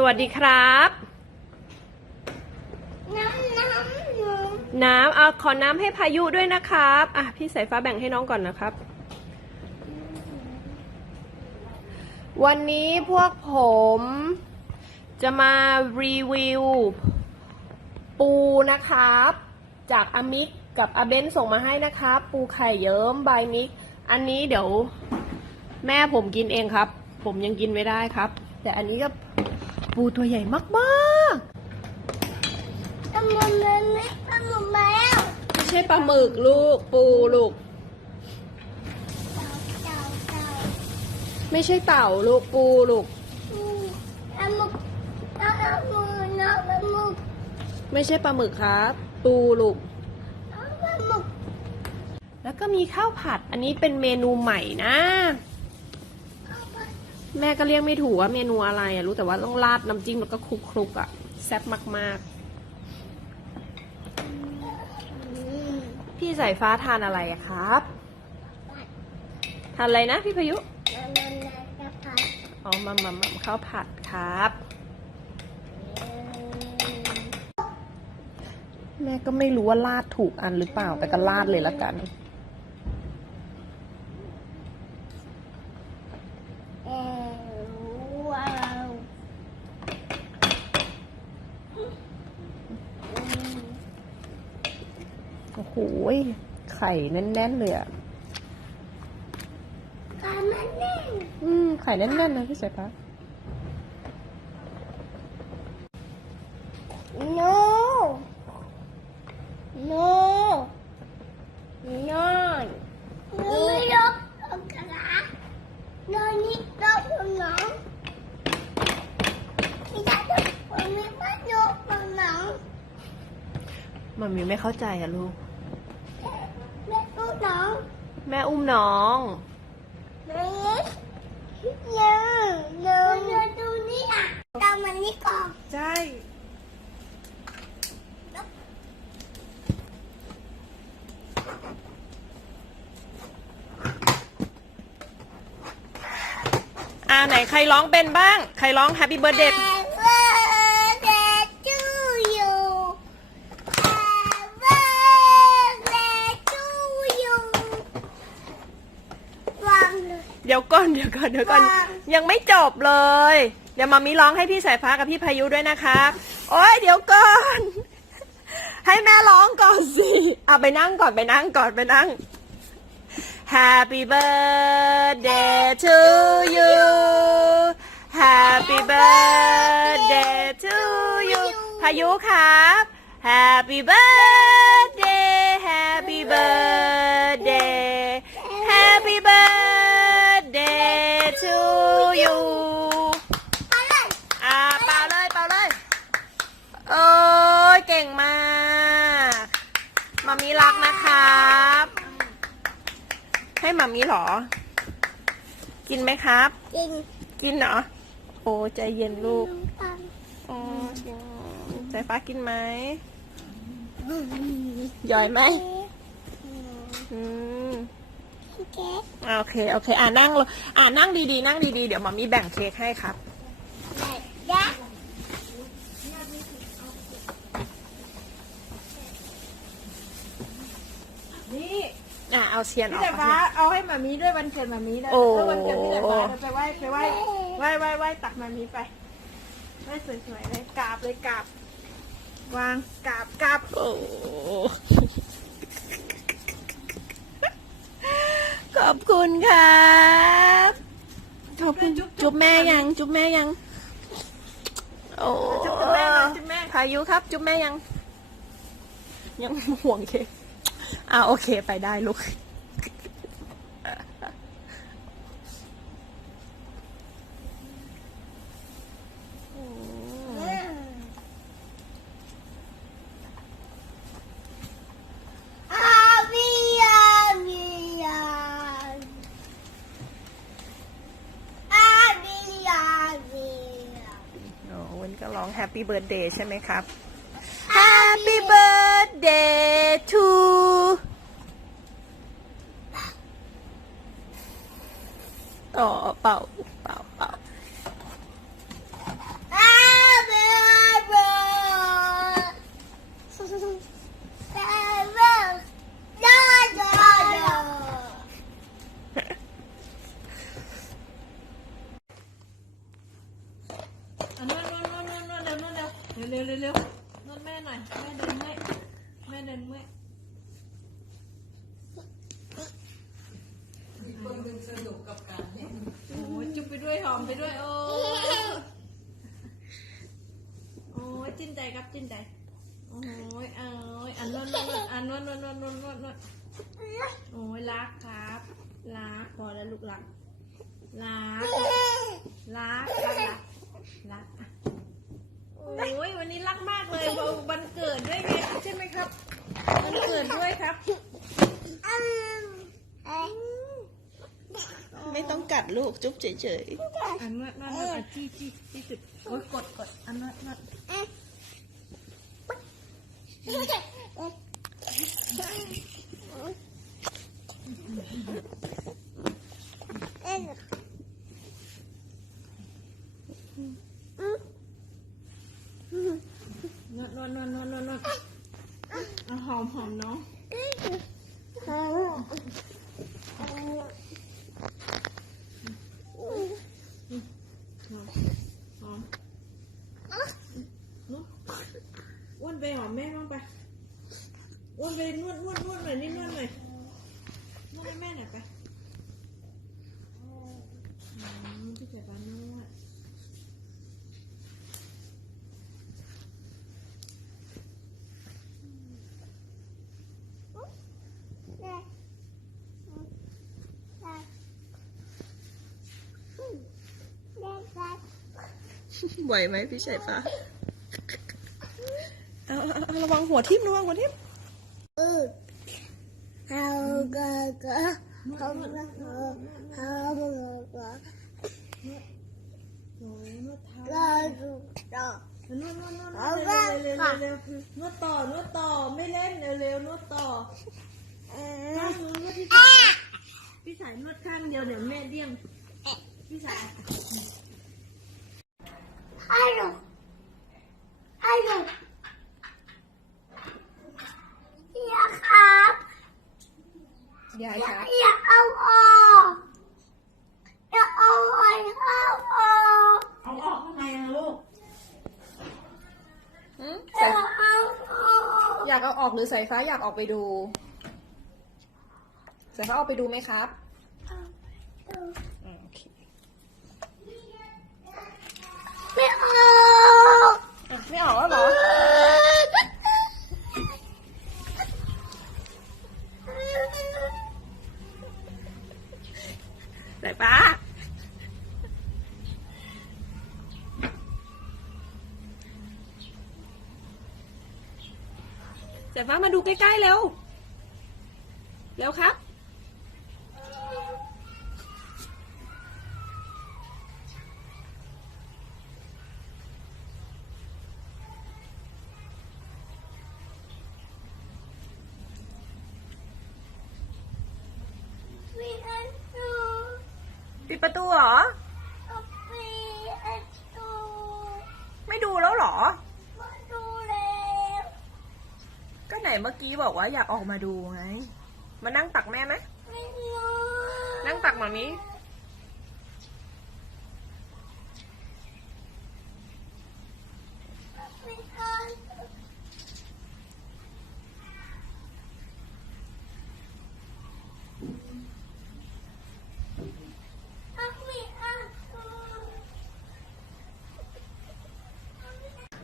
สวัสดีครับน้ำเอาขอน้ำให้พายุด้วยนะครับพี่สายฟ้าแบ่งให้น้องก่อนนะครับวันนี้พวกผมจะมารีวิวปูนะครับจากอามิกกับอาเบนส่งมาให้นะครับปูไข่เยิ้มบายมิกอันนี้เดี๋ยวแม่ผมกินเองครับผมยังกินไม่ได้ครับแต่อันนี้ก็ปูตัวใหญ่มากๆไม่ใช่ปลาหมึกลูกปูลูกไม่ใช่เต่าลูกปูลูกไม่ใช่ปลาหมึกครับปูลูกแล้วก็มีข้าวผัดอันนี้เป็นเมนูใหม่นะแม่ก็เรียกไม่ถูกว่าเมนูอะไรรู้แต่ว่าต้องราดน้ำจิ้มแล้วก็คลุกๆแซ่บมากๆพี่สายฟ้าทานอะไรครับทานอะไรนะพี่พายุอ๋อมาข้าวผัดครับแม่ก็ไม่รู้ว่าราดถูกอันหรือเปล่าแต่ก็ราดเลยละกันโอ้โหไข่แน่นๆเลยอ่ะไข่แน่นๆนะพี่สายฟ้า no no no ไม่ยกกระดาษนอนนี่ก็คุณน้องที่จะคุณไม่มาโยกคุณน้องมันมีไม่เข้าใจอะลูกแม่อุ้มน้องแม่อุ้มน้องยังดูนี่อ่ะตามมันนี่ก่อนใช่ไหนใครร้องเป็นบ้างใครร้อง Happy Birthdayเดี๋ยวก่อนยังไม่จบเลยเดี๋ยวมามีร้องให้พี่สายฟ้ากับพี่พายุด้วยนะครับโอ๊ยเดี๋ยวก่อนให้แม่ร้องก่อนสิไปนั่งก่อนไปนั่ง Happy birthday to you Happy birthday to you พายุครับ Happy birthday Happy birthday Happy birthday to you เป่าเลยโอ้ยเก่งมากมามีรักนะครับให้มามีหรอกินไหมครับกินเหรอโอ้ใจเย็นลูกใจฟ้ากินไหมย่อยไหมโอเคนั่งลงนั่งดีเดี๋ยวมามีแบ่งเค้กให้ครับนี่เอาเทียนออกพี่สายฟ้าเอาให้มามีด้วยวันเกิดมามีนะวันเกิดพี่สายฟ้าไปไหว้ตักมามีไปไหว้สวยๆเลยกราบวางกราบโอ้ขอบคุณครับขอบคุณจุ๊บแม่ยังโอ้จุ๊บแม่พายุครับจุ๊บแม่ยังห่วงเค้กโอเคไปได้ลูกวันก็ร้อง Happy Birthday ใช่ไหมครับ Happy Birthday to เป่า มไปด้วยโอ้โอ้ยจิ้นใจครับจิ้นใจโอ้ยเอ้ยอันนวดอันนวดโอ้ยรักครับรักพอแล้วลูกรักรักโอ้ยวันนี้รักมากเลยวันเกิดด้วยไงใช่ไหมครับวันเกิดด้วยครับ ไม่ต้องกัดลูกจุ๊บเฉย อันนวดจี้จุดโอ้ยกดอันนวดนวดหอมเนาะหอมอ้วนไปหอมแม่บ้างไปอ้วนไปนวดหน่อยนี่นวดหน่อยนวดให้แม่หน่อยไปพี่ใส่ปลานวดๆไหวไหมพี่สายฟ้าเอาระวังหัวทิ่มเอาก็โอ้ยนวดเท้า ก็ นวดต่อไม่เล่นเร็วนวดต่อข้างนู้นนวดที่พี่สายนวดข้างเดียวเดี๋ยวแม่เดี่ยงพี่สาย ฮัลโหลอยากครับ ยายครับ อยากเอาออกอยากเอาออก เอาออกทำไมอะลูก อยากเอาออก อยากเอาออกหรือสายฟ้าอยากออกไปดูสายฟ้าออกไปดูไหมครับโอเค ไม่ออก ไม่ออกแล้วเหรอสายฟ้าสายฟ้ามาดูใกล้ๆเร็วครับปิดประตูเหรอไม่ดูแล้วเหรอก็ไหนเมื่อกี้บอกว่าอยากออกมาดูไงมานั่งตักแม่ไหมนั่งตักหมามิ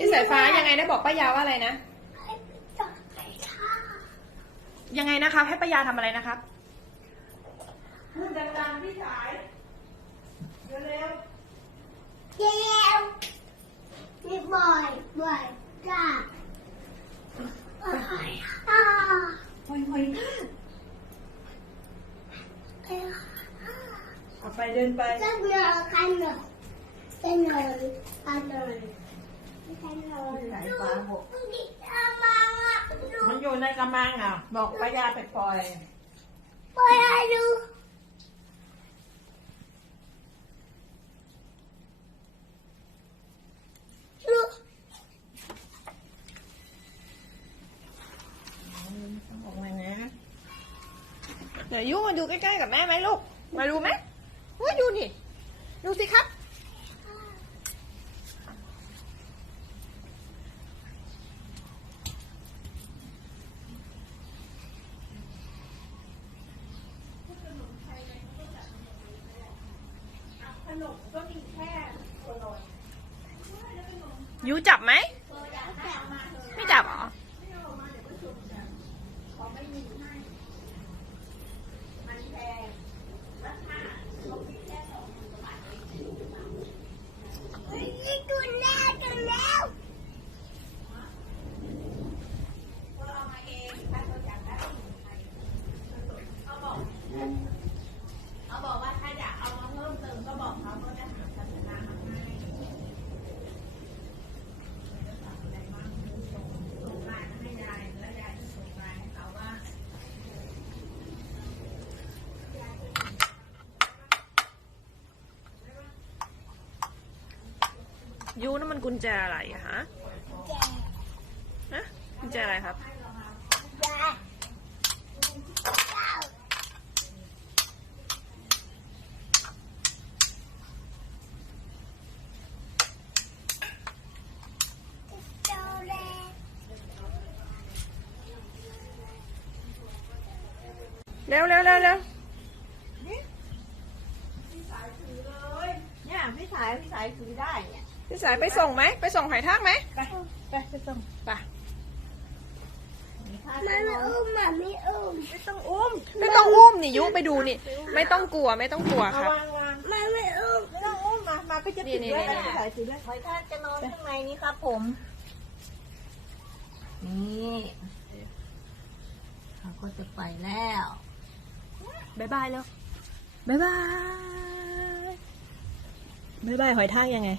พี่สายฟ้ายังไงนะบอกป้ายาว่าอะไรนะยังไงนะครับให้ป้ายาทำอะไรนะครับพูดดังๆพี่สายเร็ว นี่บ่อยจ้า หอยหน้าเอาไปเดินไป จะเบื่อกันเหรอกันเลยมันอยู่ในกระมังอ่ะบอกป้ายาไปปล่อย ปล่อยให้ดูลูก ออกมานะเดี๋ยวยุ่งมาดูใกล้ๆกับแม่ไหมลูกมาดูไหมว่าดูนี่ดูสิครับ นมก็มีแค่ตัวลอย ยูจับไหม ไม่จับเหรอ ดูแล้วดูแล้ว เขาบอกว่าถ้าอยากเอามาเพิ่มเติมก็บอกเขาก็จะหาภาชนะมาให้ส่งไลน์มาให้ยายแล้วยายจะส่งไลน์ให้เขาว่า ยูนั่นมันกุญแจอะไรอะฮะ นะกุญแจอะไรครับ เร็วเร็วเร็วเร็ว เนี่ยพี่สายถือได้เนี่ย พี่สายไปส่งไหม ไปส่งหอยทากไหม ไปส่ง ไป มันไม่อุ้มมันไม่อุ้ม ไม่ต้องอุ้ม ไม่ต้องอุ้มนี่ยุไปดูนี่ ไม่ต้องกลัวไม่ต้องกลัวครับ วาง มันไม่อุ้ม ไม่ต้องอุ้มมาไปจะถือด้วยพี่สายถือด้วย หอยทากจะนอนข้างในนี้ครับผม นี่เขาก็จะไปแล้ว บ๊ายบายแล้วบ๊ายบาย บ๊ายบายหอยทากยังไง